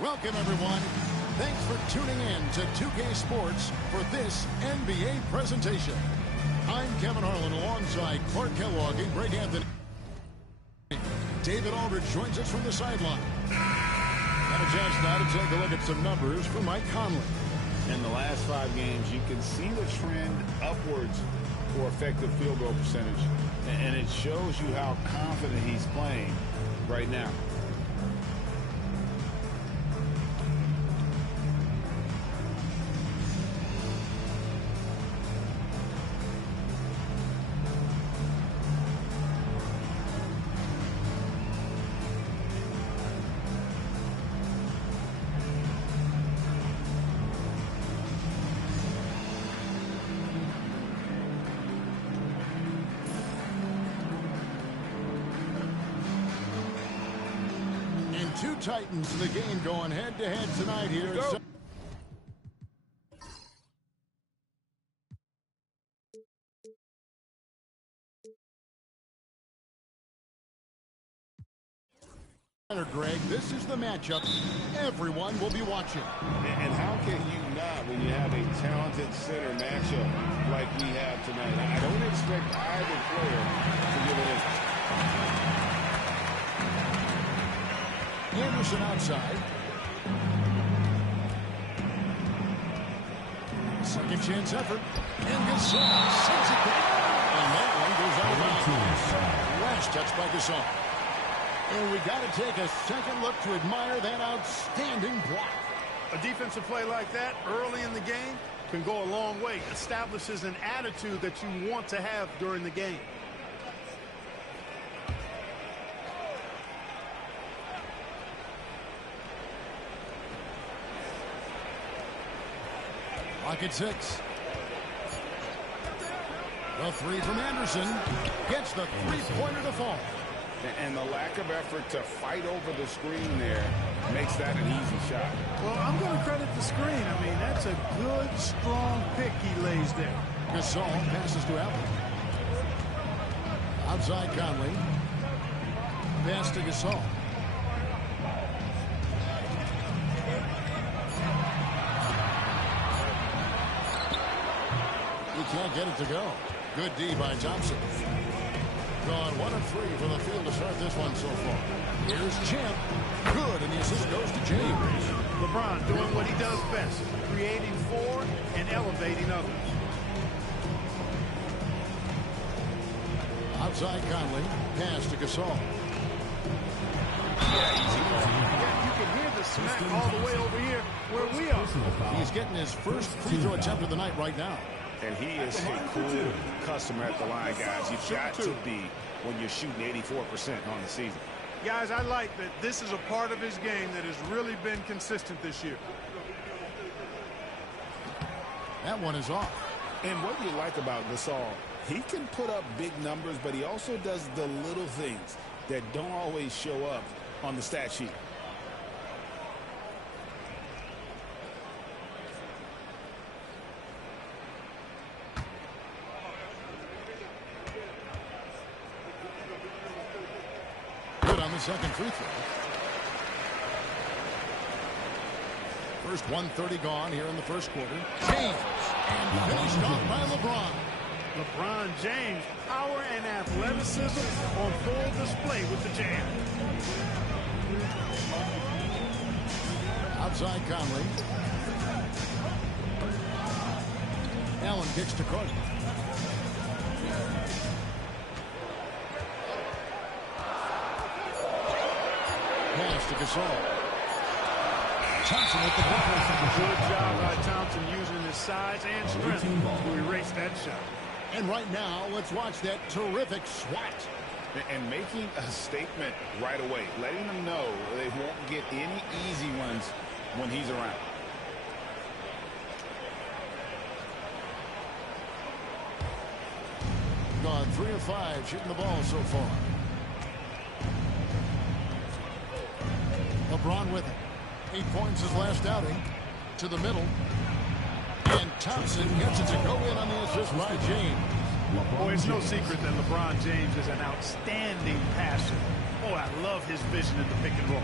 Welcome, everyone. Thanks for tuning in to 2K Sports for this NBA presentation. I'm Kevin Harlan alongside Clark Kellogg and Greg Anthony. David Aldridge joins us from the sideline. And a chance now to take a look at some numbers for Mike Conley. In the last 5 games, you can see the trend upwards for effective field goal percentage. And it shows you how confident he's playing right now. Two Titans in the game going head-to-head tonight here. Greg, this is the matchup everyone will be watching. And how can you not when you have a talented center matchup like we have tonight? I don't expect either player to give it in. Anderson outside. Second chance effort. And Gasol sends it back. And that one goes out of bounds. Last touch by Gasol. And we got to take a second look to admire that outstanding block. A defensive play like that early in the game can go a long way. Establishes an attitude that you want to have during the game. Lock at 6. The three from Anderson gets the three-pointer to fall. And the lack of effort to fight over the screen there makes that an easy shot. Well, I'm going to credit the screen. I mean, that's a good, strong pick he lays there. Gasol passes to Allen. Outside Conley. Pass to Gasol. He can't get it to go. Good D by Thompson. Gone 1 of 3 from the field to start this one so far. Here's Champ. Good, and the assist goes to James. LeBron doing what he does best, creating for and elevating others. Outside Conley. Pass to Gasol. Yeah, you can hear the smack all the way over here where we are. He's getting his first free throw attempt of the night right now. And he is a cool customer at the line, guys. You've got to be when you're shooting 84% on the season. Guys, I like that this is a part of his game that has really been consistent this year. That one is off. And what you like about Gasol, he can put up big numbers, but he also does the little things that don't always show up on the stat sheet. On the second free throw. First 1:30 gone here in the first quarter. James, and finished off by LeBron. LeBron James, power and athleticism on full display with the jam. Outside Conley. Allen kicks to Carter. Pass to Gasol. Thompson with the ball. Good job by Thompson using his size and strength to erase that shot. And right now, let's watch that terrific swat. And making a statement right away, letting them know they won't get any easy ones when he's around. Gone 3 of 5 shooting the ball so far. LeBron with it. 8 points his last outing. To the middle. And Thompson gets it to go in on the assist by James. Boy, it's no secret that LeBron James is an outstanding passer. Oh, I love his vision in the pick and roll.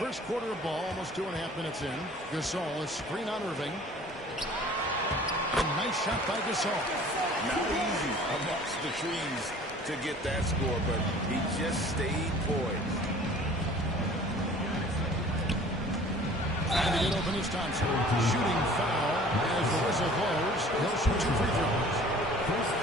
First quarter of ball, almost 2.5 minutes in. Gasol, a screen on Irving. A nice shot by Gasol. Not easy amongst the trees to get that score, but he just stayed poised. Trying to get open is Thompson. Shooting foul as the whistle blows. He'll shoot 2 free throws.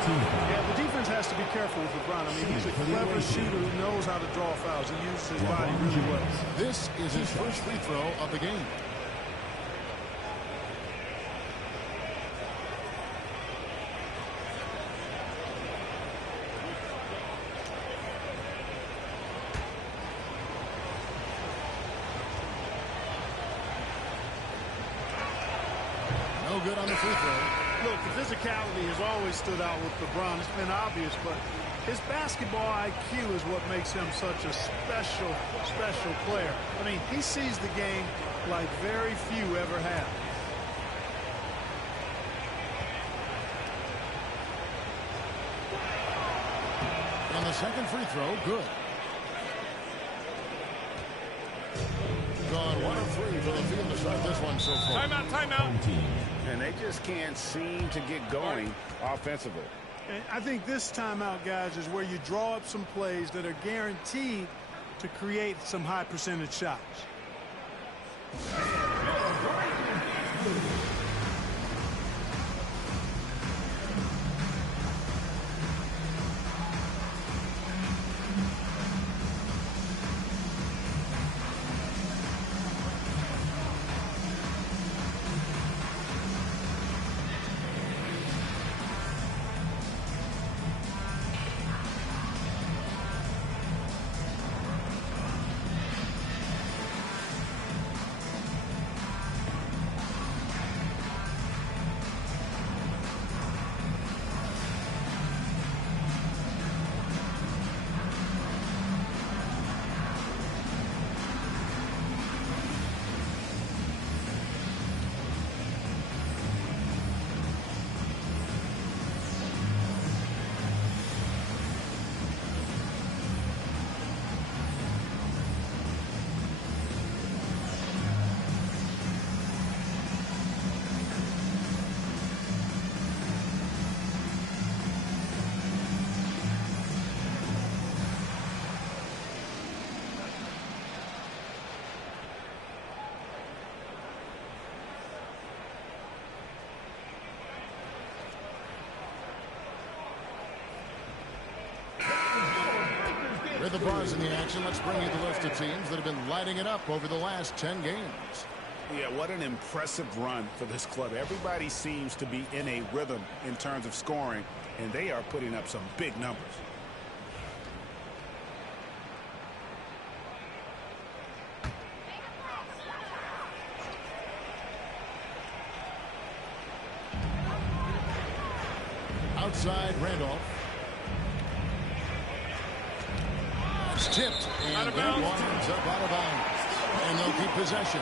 Yeah, the defense has to be careful with LeBron. I mean, he's a clever shooter who knows how to draw fouls. He uses his body really well. This is his first free throw of the game. No good on the free throw. Look, the physicality has always stood out with LeBron. It's been obvious, but his basketball IQ is what makes him such a special player. I mean, he sees the game like very few ever have. And the second free throw, good. Gone 1 of 3 for the field to start this one so far. Timeout. And they just can't seem to get going offensively. And I think this timeout, guys, is where you draw up some plays that are guaranteed to create some high percentage shots. With the bars in the action, let's bring you the list of teams that have been lighting it up over the last 10 games. Yeah, what an impressive run for this club. Everybody seems to be in a rhythm in terms of scoring, and they are putting up some big numbers. Outside, Randolph. It's tipped, and that winds up out of bounds. And they'll keep possession.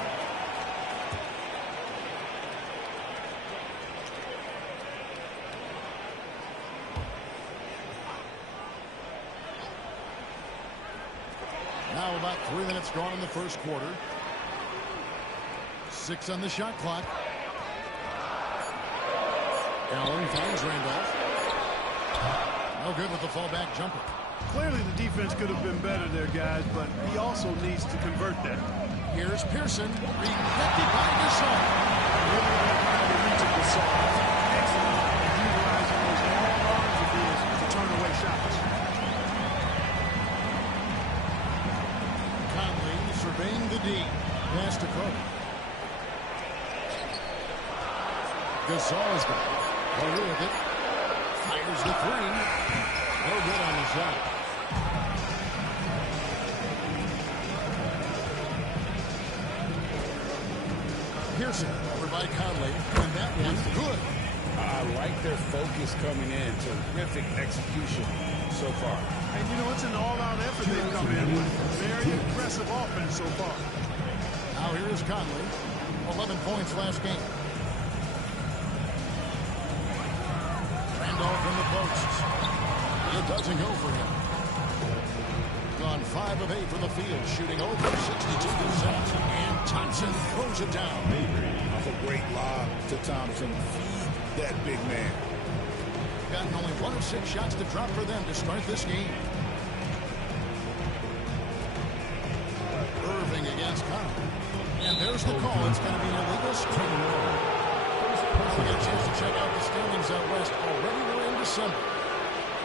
Now about 3 minutes gone in the first quarter. 6 on the shot clock. Allen finds Randolph. No good with the fallback jumper. Clearly the defense could have been better there, guys, but he also needs to convert that. Here's Pearson, rejected by Gasol. Really like trying to reach at Gasol. Excellent at utilizing those long arms of his to turn away shots. Conley surveying the D. Pass to Crow. Gasol is got it. Away with it. Fires the three. No good on the shot. Pearson over by Conley, and that one's good. I like their focus coming in. Terrific execution so far. And, you know, it's an all-out effort they've come in with. Very impressive offense so far. Now here is Conley. 11 points last game. Randolph in the posts. It doesn't go for him. Gone 5 of 8 from the field, shooting over 62%. And Thompson throws it down. That's a great lob to Thompson. Feed that big man. Gotten only 1 of 6 shots to drop for them to start this game. Irving against Connor. And there's the call. It's going to be an illegal screen. We get a chance to check out the standings out west. Already we're in December.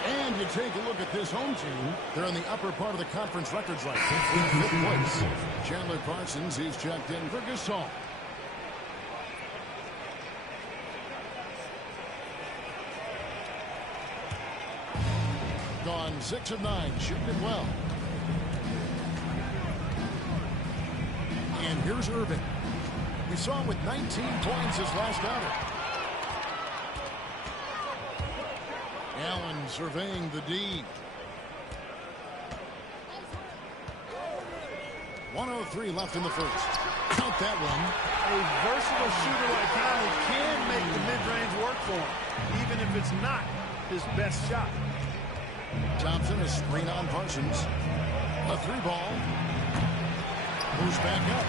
And you take a look at this home team. They're in the upper part of the conference records line. In 5th place. Chandler Parsons, he's checked in for Gasol. Gone 6 of 9, shooting it well. And here's Irving. We saw him with 19 points his last outing. Allen surveying the D. 1:03 left in the first. Count that one. A versatile shooter like Conley can make the mid-range work for him, even if it's not his best shot. Thompson, a screen on Parsons. A 3-ball. Moves back up.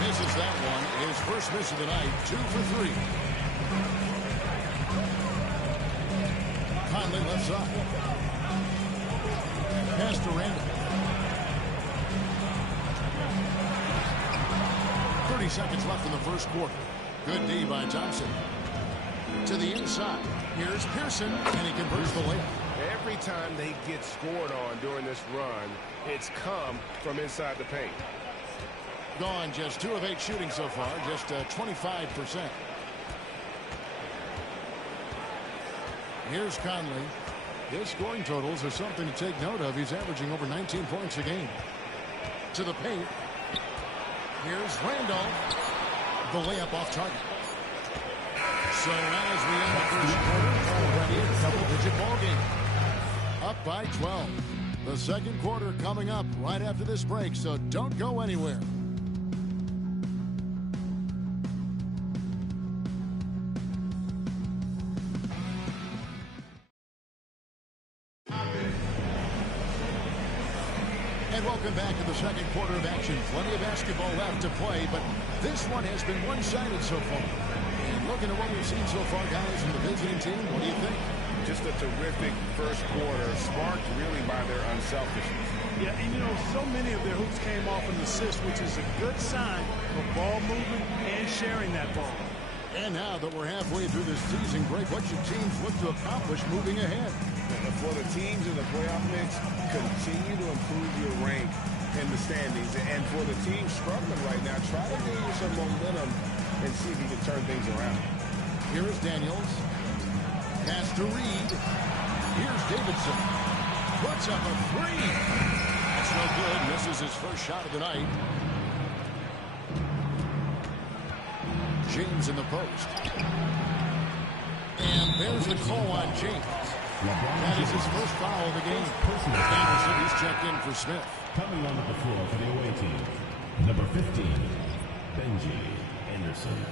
Misses that one. His first miss of the night. 2 for 3. Conley left side. Pass to Randall. 30 seconds left in the first quarter. Good D by Thompson. To the inside. Here's Pearson, and he converts the layup. Every time they get scored on during this run, it's come from inside the paint. Gone just 2 of 8 shooting so far, just 25%. Here's Conley. His scoring totals are something to take note of. He's averaging over 19 points a game. To the paint. Here's Randolph. The layup off target. So as we end the first quarter, already a double-digit ball game. Up by 12. The second quarter coming up right after this break, so don't go anywhere. And welcome back to the second quarter of action. Plenty of basketball left to play, but this one has been one-sided so far. And looking at what we've seen so far, guys, from the visiting team, what do you think? Just a terrific first quarter, sparked really by their unselfishness. Yeah, and you know, so many of their hoops came off an assist, which is a good sign of ball movement and sharing that ball. And now that we're halfway through this season break, what should teams look to accomplish moving ahead? For the teams in the playoff mix, continue to improve your rank in the standings. And for the team struggling right now, try to gain some momentum and see if you can turn things around. Here is Daniels. Pass to Reed. Here's Davidson. Puts up a 3. That's no good. Misses his first shot of the night. James in the post. And there's the call on James. That is his first foul of the game. Anderson, he's checked in for Smith. Coming onto the floor for the away team, number 15, Benji Anderson.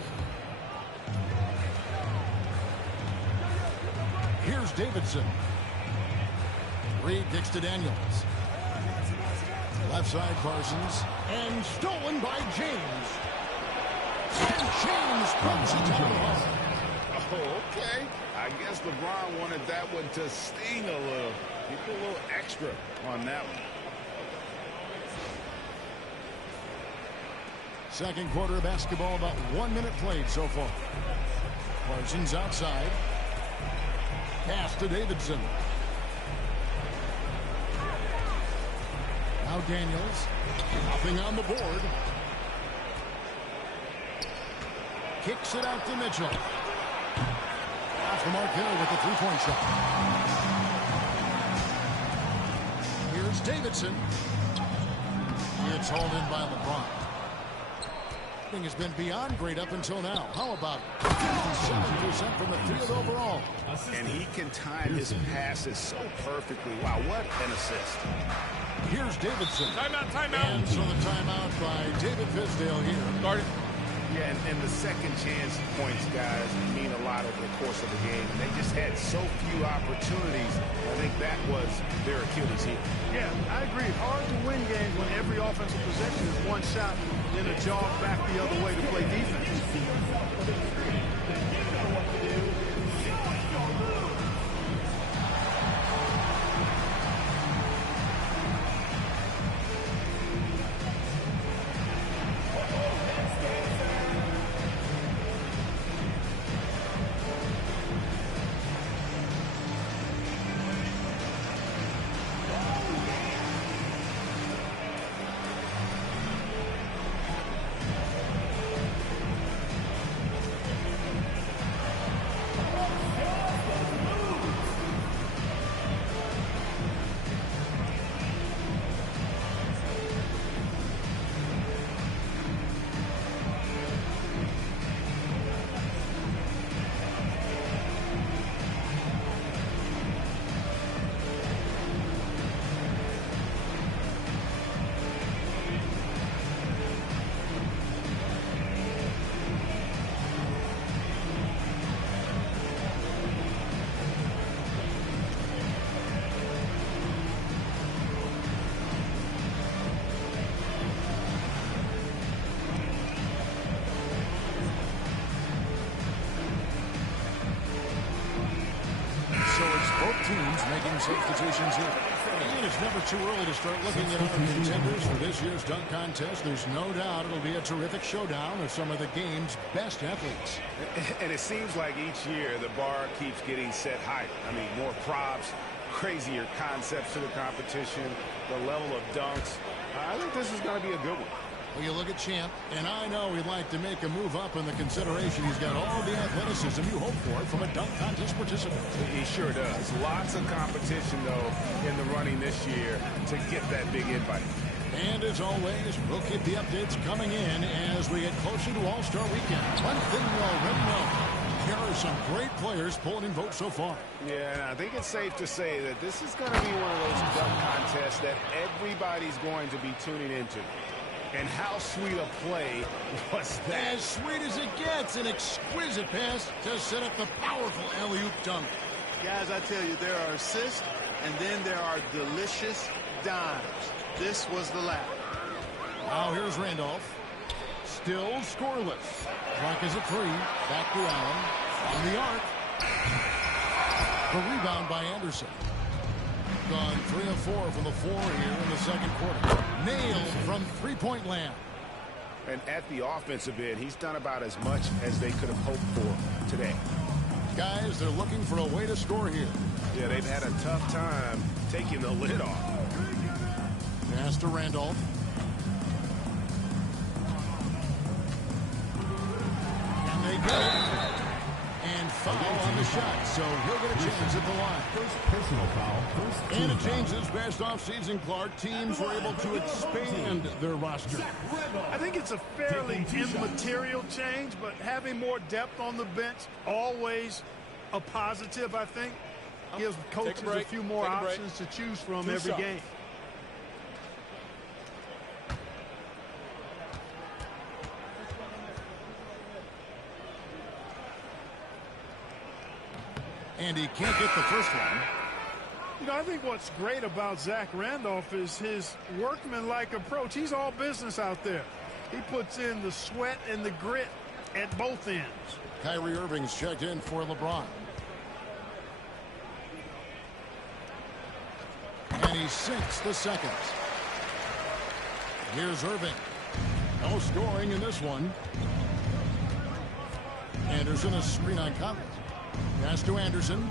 Here's Davidson. Reed kicks to Daniels. Left side Parsons. And stolen by James. And James puts it down home. Oh, okay. I guess LeBron wanted that one to sting a little. He put a little extra on that one. Second quarter of basketball, about 1 minute played so far. Parsons outside. Pass to Davidson. Now Daniels. Nothing on the board. Kicks it out to Mitchell. Off the mark here with the three-point shot. Here's Davidson. It's hauled in by LeBron. Thing has been beyond great up until now. How about 57% from the field overall? And he can time his passes so perfectly. Wow, what an assist. Here's Davidson. Timeout. And so the timeout by David Fizdale here. Started. Yeah, and the second chance points, guys, mean a lot over the course of the game. And they just had so few opportunities. I think that was their Achilles heel. Yeah, I agree. Hard to win games when every offensive possession is one shot, then a jog back the other way to play defense. Teams making substitutions here. And it's never too early to start looking at our contenders for this year's dunk contest. There's no doubt it'll be a terrific showdown of some of the game's best athletes. And it seems like each year the bar keeps getting set higher. I mean, more props, crazier concepts to the competition, the level of dunks. I think this is going to be a good one. Well, you look at Champ, and I know he'd like to make a move up in the consideration. He's got all the athleticism you hope for from a dunk contest participant. He sure does. Lots of competition, though, in the running this year to get that big invite. And as always, we'll keep the updates coming in as we get closer to All-Star Weekend. One thing you already know, there are some great players pulling in votes so far. Yeah, and I think it's safe to say that this is going to be one of those dunk contests that everybody's going to be tuning into. And how sweet a play was that? As sweet as it gets, an exquisite pass to set up the powerful alley-oop dunk. Guys, I tell you, there are assists, and then there are delicious dimes. This was the lap. Now here's Randolph. Still scoreless. Clock is at 3. Back to Allen. On the arc. The rebound by Anderson. Gone 3 of 4 from the floor here in the second quarter. Nailed from three-point land. And at the offensive end, he's done about as much as they could have hoped for today. Guys, they're looking for a way to score here. Yeah, they've had a tough time taking the lid off. Pass to Randolph. And they get it. And foul on the shot, so he'll get a chance at the line. First personal foul. And it changes past offseason, Clark. Teams were able to expand their roster. I think it's a fairly immaterial change, but having more depth on the bench, always a positive, I think. Gives coaches a few more options to choose from every game. And he can't get the first one. You know, I think what's great about Zach Randolph is his workmanlike approach. He's all business out there. He puts in the sweat and the grit at both ends. Kyrie Irving's checked in for LeBron. And he sinks the second. Here's Irving. No scoring in this one. Anderson, a screen on Conley. Pass to Anderson.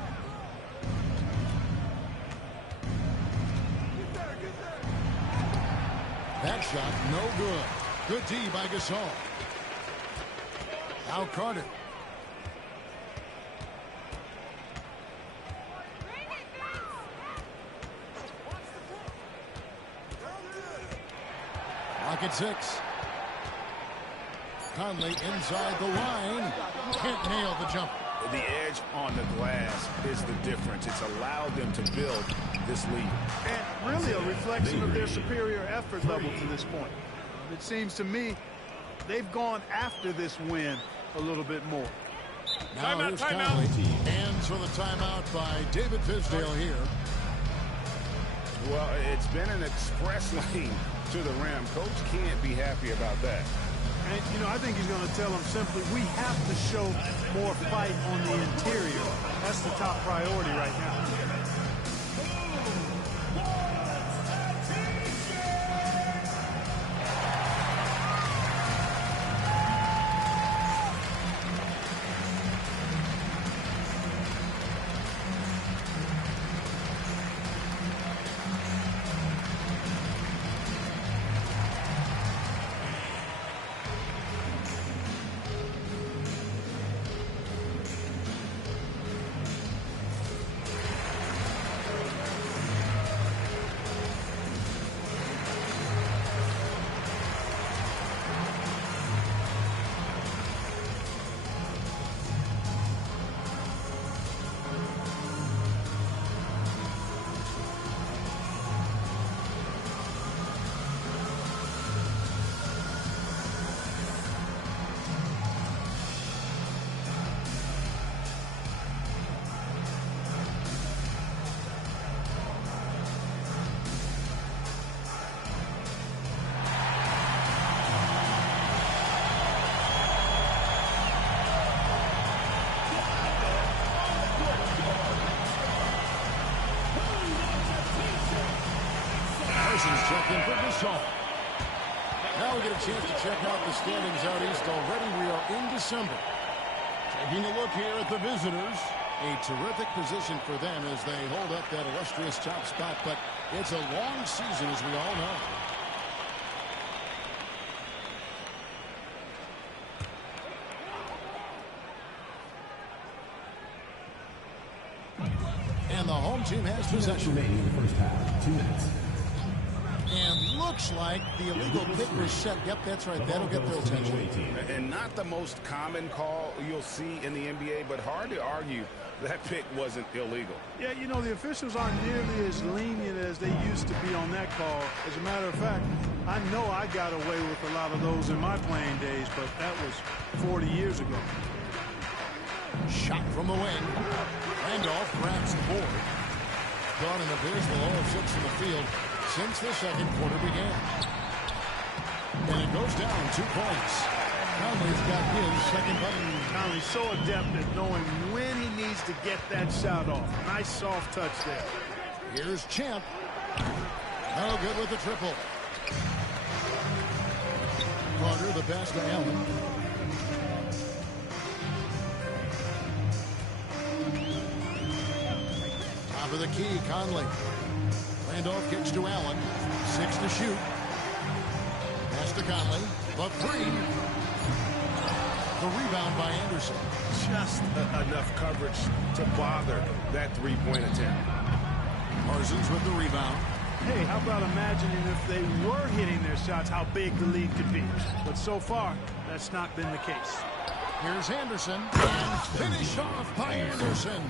That shot, no good. Good D by Gasol. Now Carter. Lock at 6. Conley inside the line. Can't nail the jump. The edge on the glass is the difference. It's allowed them to build this lead. And really a reflection of their superior effort level to this point. It seems to me they've gone after this win a little bit more. Now here's Conley. And so the timeout by David Fisdale here. Well, it's been an express lane to the rim. Coach can't be happy about that. And, you know, I think he's going to tell them simply, we have to show more fight on the interior. That's the top priority right now. Check in for Gasol. Now we get a chance to check out the standings out east already. We are in December. Taking a look here at the visitors. A terrific position for them as they hold up that illustrious top spot. But it's a long season, as we all know. And the home team has possession. Remaining in the first half. 2 minutes. And looks like the illegal pick was set. Yep, that's right. That'll get their attention. And not the most common call you'll see in the NBA, but hard to argue that pick wasn't illegal. Yeah, you know, the officials aren't nearly as lenient as they used to be on that call. As a matter of fact, I know I got away with a lot of those in my playing days, but that was 40 years ago. Shot from the wing. Randolph grabs the board. Gone and appears below 6 in the field since the second quarter began. And it goes down 2 points. Conley's got his second button. Conley's so adept at knowing when he needs to get that shot off. Nice soft touch there. Here's Champ. No good with the triple. Carter, the pass to Allen. Top of the key, Conley. Randolph kicks to Allen. 6 to shoot. Pass to Conley. The 3. The rebound by Anderson. Just enough coverage to bother that three-point attempt. Parsons with the rebound. Hey, how about imagining if they were hitting their shots, how big the lead could be. But so far, that's not been the case. Here's Anderson. And finish off by Anderson.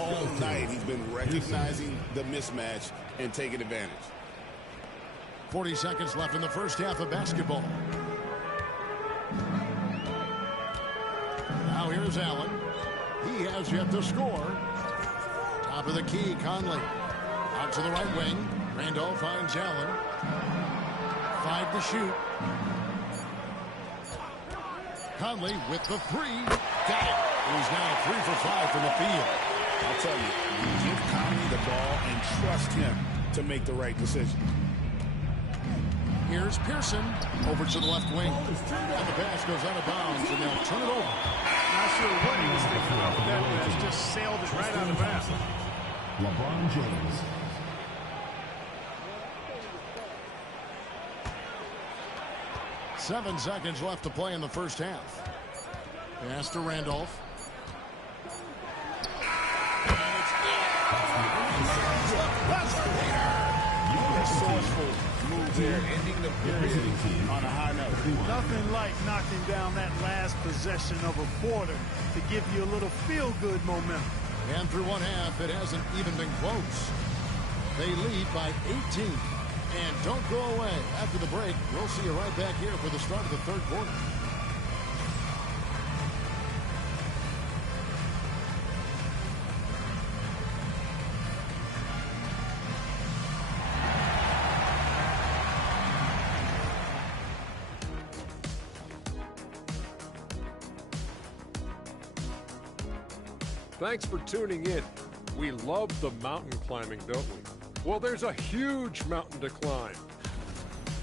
All night he's been recognizing the mismatch and taking advantage. 40 seconds left in the first half of basketball. Now here's Allen. He has yet to score. Top of the key, Conley. Out to the right wing. Randolph finds Allen. 5 to shoot. Conley with the 3. Got it. He's now 3 for 5 from the field. I'll tell you give Conley the ball and trust him to make the right decision. Here's Pearson over to the left wing. And the pass goes out of bounds, and they'll turn it over. Not sure what he was thinking about with that pass. Just sailed it right out of bounds. LeBron James. Seven seconds left to play in the first half. Pass to Randolph. Resourceful move there, ending the period on a high note. Nothing like knocking down that last possession of a quarter to give you a little feel-good momentum. And through one half, it hasn't even been close. They lead by 18. And don't go away. After the break, we'll see you right back here for the start of the third quarter. Thanks for tuning in. We love the mountain climbing, don't we? Well, there's a huge mountain to climb.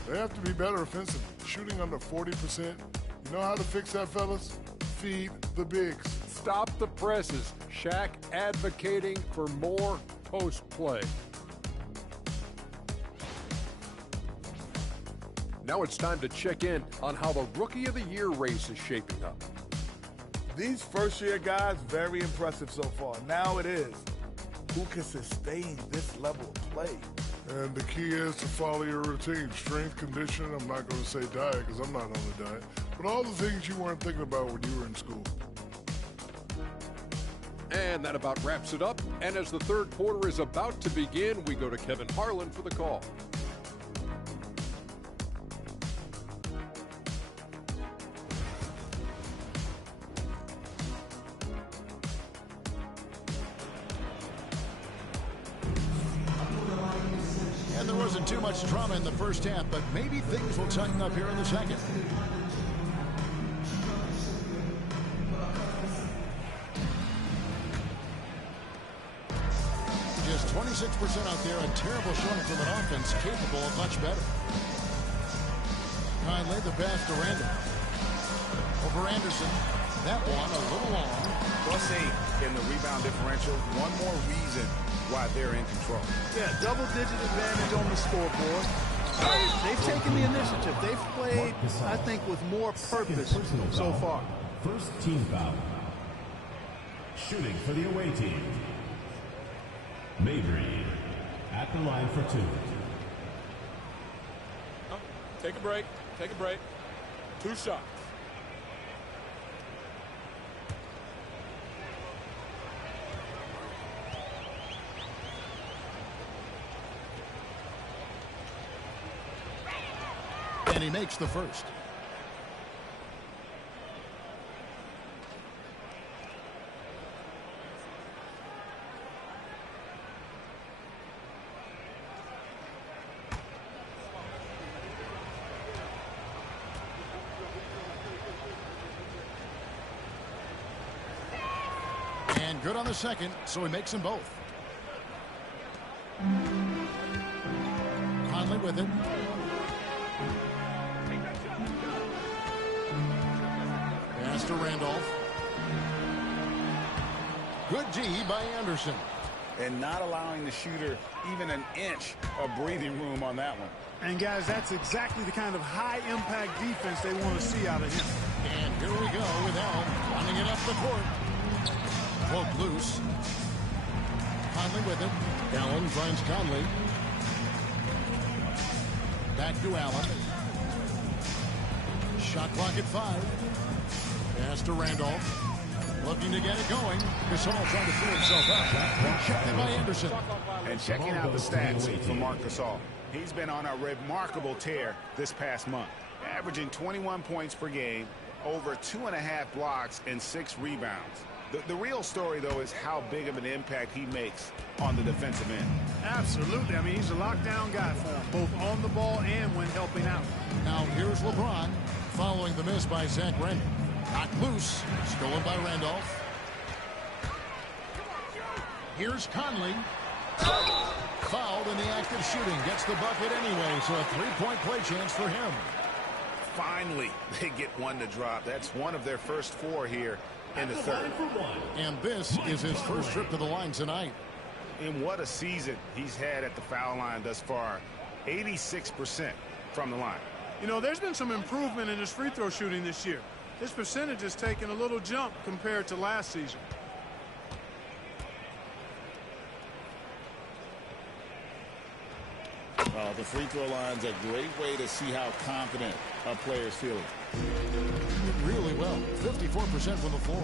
They have to be better offensively. Shooting under 40%. You know how to fix that, fellas? Feed the bigs. Stop the presses. Shaq advocating for more post play. Now it's time to check in on how the Rookie of the Year race is shaping up. These first-year guys, very impressive so far. Now it is, who can sustain this level of play? And the key is to follow your routine. Strength, conditioning, I'm not going to say diet because I'm not on a diet, but all the things you weren't thinking about when you were in school. And that about wraps it up. And as the third quarter is about to begin, we go to Kevin Harlan for the call. And there wasn't too much drama in the first half, but maybe things will tighten up here in the second. Just 26% out there, a terrible showing from an offense capable of much better. Conley, the pass to Randall. Over Anderson. That one a little long. +8 in the rebound differential. One more reason why they're in control. Yeah, double-digit advantage on the scoreboard. They've taken the initiative. They've played, I think, with more purpose so far. First team foul. Shooting for the away team. Mabry at the line for 2. Take a break. Take a break. 2 shots. And he makes the first. And good on the second, so he makes them both. Conley with it. Pass to Randolph. Good D by Anderson. And not allowing the shooter even an inch of breathing room on that one. And, guys, that's exactly the kind of high-impact defense they want to see out of him. And here we go with Allen running it up the court. Poke loose. Conley with it. Allen finds Conley. Back to Allen. Shot clock at 5. Pass to Randolph. Looking to get it going. Gasol trying to free himself up. Checked in by Anderson. And checking out the stats for Marc Gasol. He's been on a remarkable tear this past month. Averaging 21 points per game, over 2.5 blocks, and 6 rebounds. The real story, though, is how big of an impact he makes on the defensive end. Absolutely. I mean, he's a lockdown guy for him, both on the ball and when helping out. Now here's LeBron following the miss by Zach Randolph. Knocked loose. Stolen by Randolph. Here's Conley. Fouled in the act of shooting. Gets the bucket anyway, so a 3-point play chance for him. Finally, they get one to drop. That's one of their first 4 here in the third. And this is his first trip to the line tonight. And what a season he's had at the foul line thus far. 86% from the line. You know, there's been some improvement in his free throw shooting this year. His percentage has taken a little jump compared to last season. The free throw line's a great way to see how confident a player's feeling. Really well. 54% from the floor.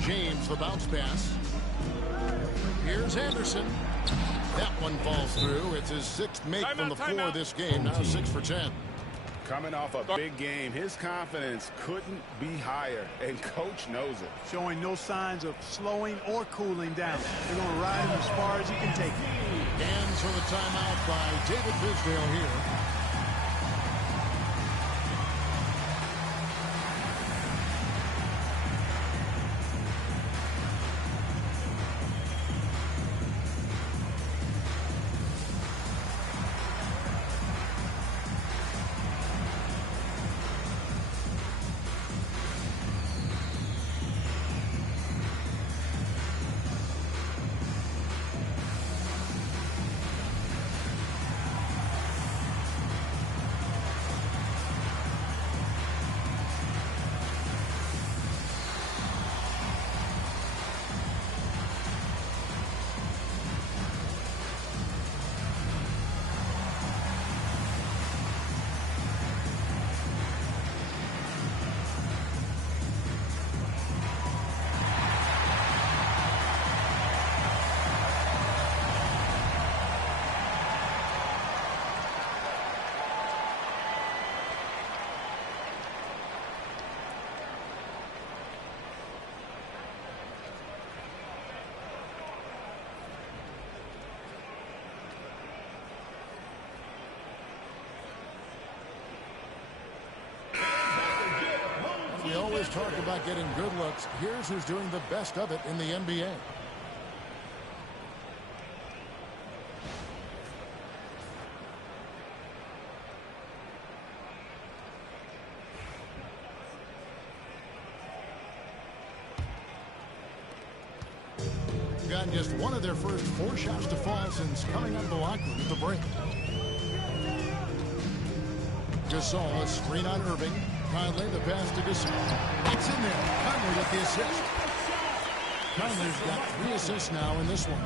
James, the bounce pass. Here's Anderson. That one falls through. It's his 6th make from the floor this game. Now 6 for 10. Coming off a big game, his confidence couldn't be higher, and coach knows it. Showing no signs of slowing or cooling down. They're going to ride him as far as he can take it. And so the timeout by David Bisdale here. this talk about getting good looks, here's who's doing the best of it in the NBA. Gotten just one of their first 4 shots to fall since coming out of the locker room at the break. Gasol, a screen on Irving. Conley, the pass to Gasol. It's in there. Conley with the assist. Conley's got 3 assists now in this one.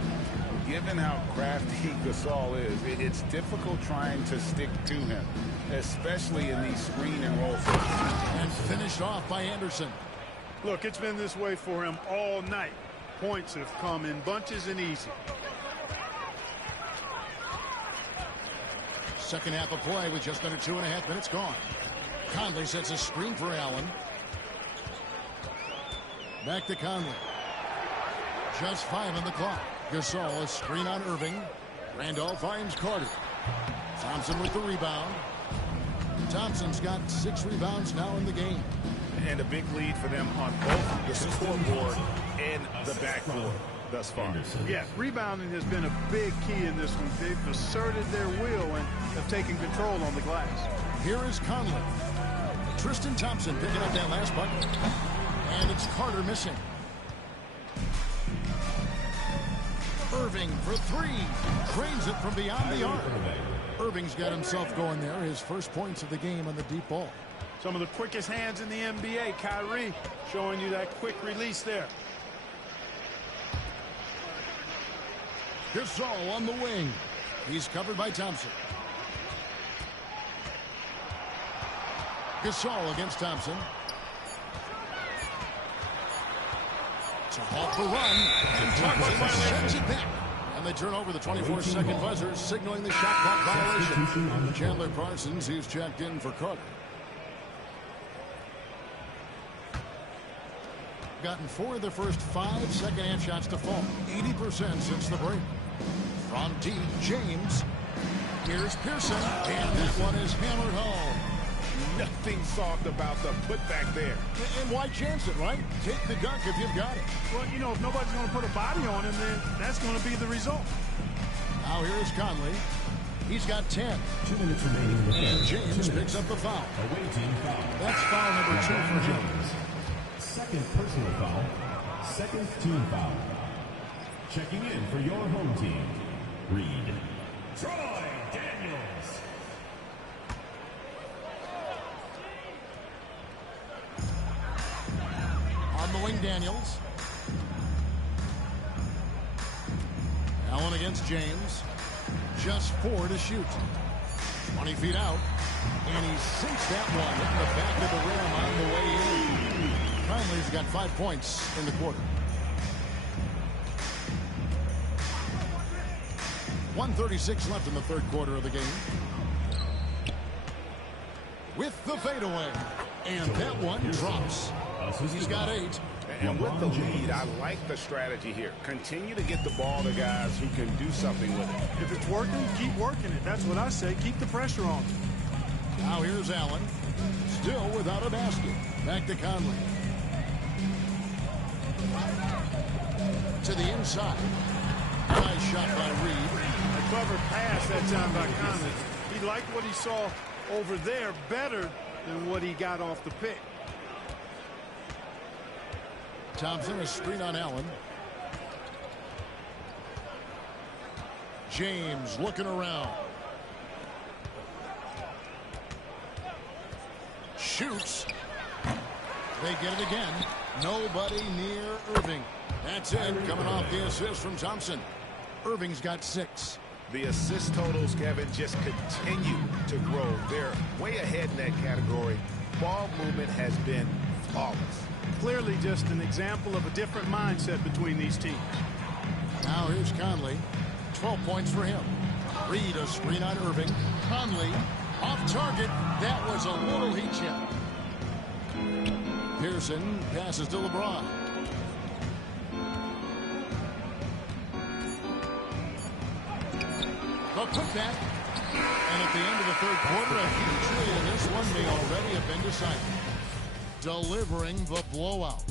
Given how crafty Gasol is, it's difficult trying to stick to him, especially in these screen and roll situations. And finished off by Anderson. Look, it's been this way for him all night. Points have come in bunches and easy. Second half of play with just under 2.5 minutes gone. Conley sets a screen for Allen. Back to Conley. Just 5 on the clock. Gasol, a screen on Irving. Randolph finds Carter. Thompson with the rebound. Thompson's got 6 rebounds now in the game. And a big lead for them on both the scoreboard and the backboard thus far. Yeah, rebounding has been a big key in this one. They've asserted their will and have taken control on the glass. Here is Conley. Tristan Thompson picking up that last bucket. And it's Carter missing. Irving for 3. Drains it from beyond the arc. Irving's got himself going there. His first points of the game on the deep ball. Some of the quickest hands in the NBA. Kyrie showing you that quick release there. Gasol on the wing. He's covered by Thompson. Gasol against Thompson. To halt the run. And Thompson sends it back. And they turn over the 24-second buzzer, signaling the shot clock violation. Chandler Parsons, who's checked in for Carter. Gotten 4 of the first 5 second-half shots to fall. 80% since the break. From deep, James. Here's Pearson. And that one is hammered home. Nothing soft about the putback there. And why chance it, right? Take the dunk if you've got it. Well, you know, if nobody's going to put a body on him, then that's going to be the result. Now here's Conley. He's got 10. 2 minutes remaining in the game. And James picks up the foul. Away team foul. That's foul number 2 for him. Second personal foul. Second team foul. Checking in for your home team, Reed. Troy Daniels. On the wing, Daniels. Allen against James. Just 4 to shoot. 20 feet out. And he sinks that one in the back of the rim on the way in. Conley's got 5 points in the quarter. 1:36 left in the third quarter of the game. With the fadeaway. And that one drops. He's got 8. And with the lead, I like the strategy here. Continue to get the ball to guys who can do something with it. If it's working, keep working it. That's what I say. Keep the pressure on. Now here's Allen. Still without a basket. Back to Conley. To the inside. Nice shot by Reed. A clever pass that time by Conley. He liked what he saw over there better than what he got off the pick. Thompson, a screen on Allen. James looking around. Shoots. They get it again. Nobody near Irving. That's it. Coming off the assist from Thompson. Irving's got 6. The assist totals, Kevin, just continue to grow. They're way ahead in that category. Ball movement has been flawless. Clearly just an example of a different mindset between these teams. Now here's Conley. 12 points for him. Reed, a screen on Irving. Conley off target. That was a little heat check. Pearson passes to LeBron. The putback. And at the end of the third quarter, a huge lead in this one may already have been decided. delivering the blowout.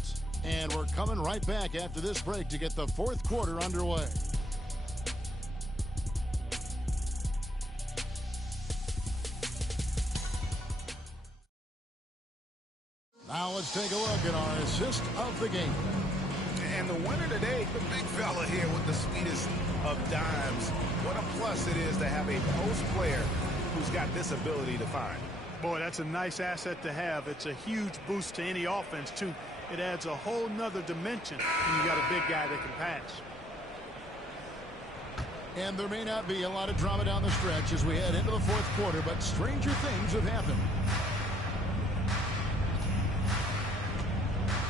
And we're coming right back after this break to get the fourth quarter underway. Now let's take a look at our assist of the game. And the winner today, the big fella here with the sweetest of dimes. What a plus it is to have a post player who's got this ability to find. Boy, that's a nice asset to have. It's a huge boost to any offense, too. It adds a whole nother dimension when you got a big guy that can pass. And there may not be a lot of drama down the stretch as we head into the fourth quarter, but stranger things have happened.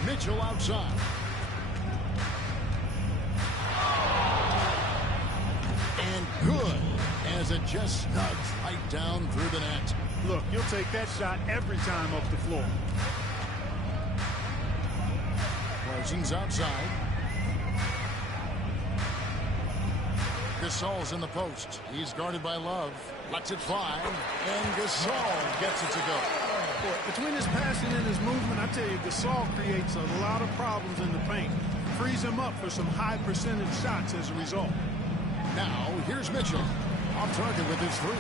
Mitchell outside. And good as it just snugs right down through the net. Look, you'll take that shot every time up the floor. Parsons outside. Gasol's in the post. He's guarded by Love. Lets it fly. And Gasol gets it to go. Boy, between his passing and his movement, I tell you, Gasol creates a lot of problems in the paint. Frees him up for some high percentage shots as a result. Now, here's Mitchell. Off target with his three.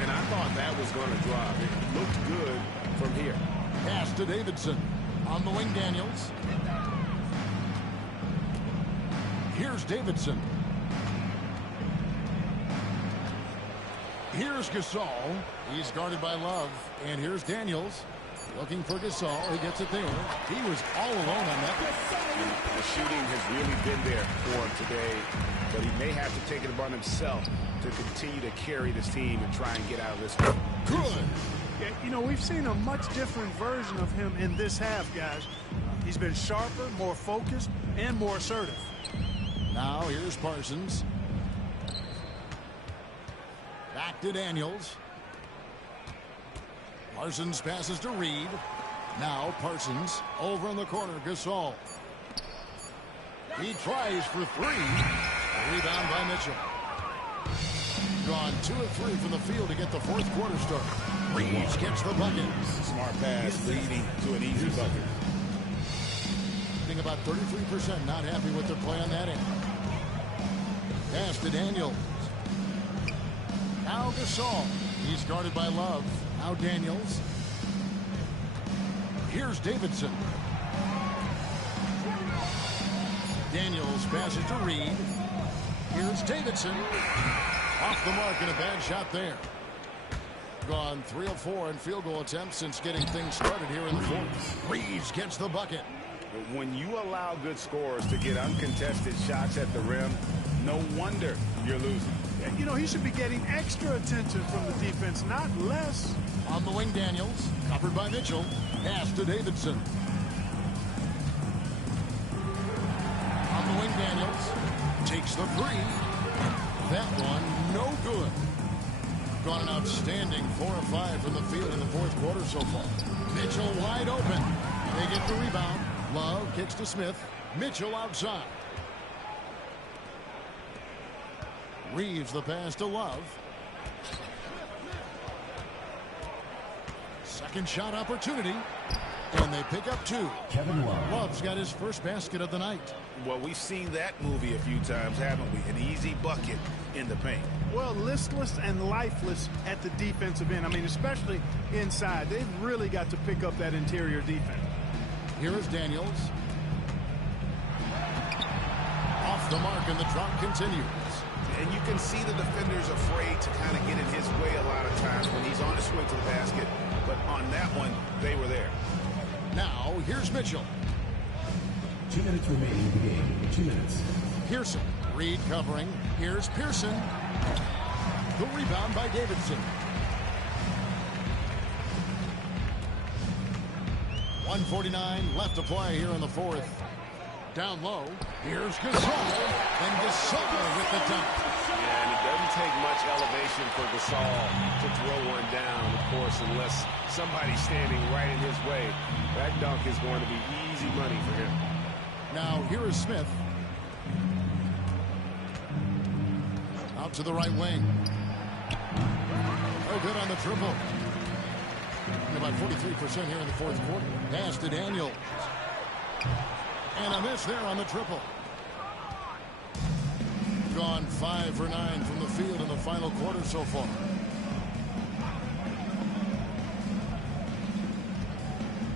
And I thought that was going to drop. It looked good from here. Pass to Davidson. On the wing, Daniels. Here's Davidson. Here's Gasol. He's guarded by Love. And here's Daniels. Looking for Gasol. He gets it there. He was all alone on that. The shooting has really been there for him today, but he may have to take it upon himself to continue to carry this team and try and get out of this one. Good. Yeah, you know, we've seen a much different version of him in this half, guys. He's been sharper, more focused, and more assertive. Now here's Parsons. Back to Daniels. Parsons passes to Reed. Now Parsons over in the corner. Gasol. He tries for three. Rebound by Mitchell. Gone 2 of 3 from the field to get the fourth quarter started. Reeves gets the bucket. Smart pass leading to an easy bucket. Think about 33% not happy with their play on that end. Pass to Daniels. Now Gasol. He's guarded by Love. Now Daniels. Here's Davidson. Daniels passes to Reed. Here's Davidson. Off the mark and a bad shot there. Gone 3 of 4 in field goal attempts since getting things started here in the fourth. Reeves gets the bucket. When you allow good scorers to get uncontested shots at the rim, no wonder you're losing. You know, he should be getting extra attention from the defense, not less. On the wing, Daniels. Covered by Mitchell. Pass to Davidson. On the wing, Daniels. Takes the three. That one, no good. Gone an outstanding 4 of 5 from the field in the fourth quarter so far. Mitchell wide open. They get the rebound. Love kicks to Smith. Mitchell outside. Reeves the pass to Love. Second shot opportunity. And they pick up 2. Kevin Love. Love's got his first basket of the night. Well, we've seen that movie a few times, haven't we? An easy bucket in the paint. Well, listless and lifeless at the defensive end. I mean, especially inside. They've really got to pick up that interior defense. Here is Daniels. Off the mark, and the drop continues. And you can see the defenders afraid to kind of get in his way a lot of times when he's on his way to the basket. But on that one, they were there. Now, here's Mitchell. 2 minutes remaining in the game. 2 minutes. Pearson. Reed covering. Here's Pearson. The rebound by Davidson. 1:49 left to play here in the fourth. Down low. Here's Gasol. And Gasol with the dunk. Yeah, and it doesn't take much elevation for Gasol to throw one down, of course, unless somebody's standing right in his way. That dunk is going to be easy money for him. Now, here is Smith. Out to the right wing. Oh, good on the triple. About 43% here in the fourth quarter. Pass to Daniels. And a miss there on the triple. Gone 5 for 9 from the field in the final quarter so far.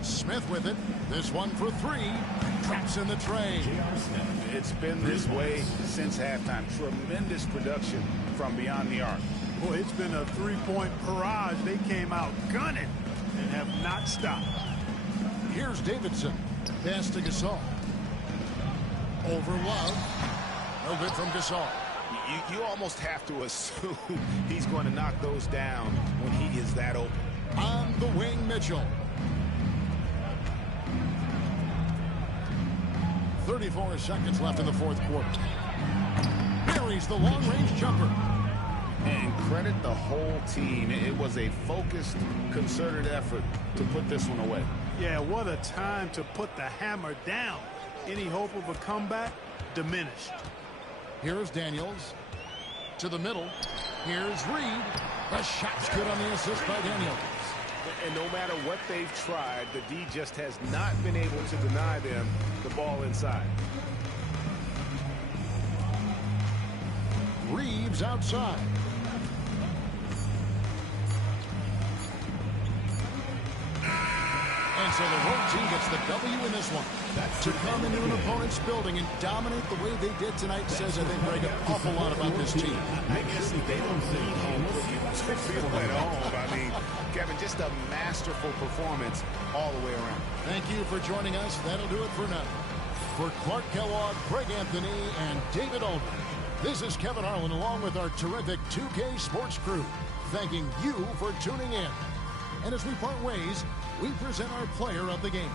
Smith with it. This one for 3. Traps in the tray. It's been this way since halftime. Tremendous production from beyond the arc. Boy, it's been a three-point barrage. They came out gunning and have not stopped. Here's Davidson. Pass to Gasol. Over Love. No good from Gasol. You almost have to assume he's going to knock those down when he is that open. On the wing, Mitchell. 34 seconds left in the fourth quarter. Buries the long-range jumper. And credit the whole team. It was a focused, concerted effort to put this one away. Yeah, what a time to put the hammer down. Any hope of a comeback diminished. Here's Daniels. To the middle. Here's Reed. The shot's good on the assist by Daniels. And no matter what they've tried, the D just has not been able to deny them the ball inside. Reeves outside. And so the road team gets the W in this one. To come into an opponent's building and dominate the way they did tonight says, I think, Greg, an awful lot about this team. I guess they don't need home to feel at home. I mean, Kevin, just a masterful performance all the way around. Thank you for joining us. That'll do it for now. For Clark Kellogg, Greg Anthony, and David Aldridge, this is Kevin Harlan along with our terrific 2K Sports crew, thanking you for tuning in. And as we part ways, we present our player of the game.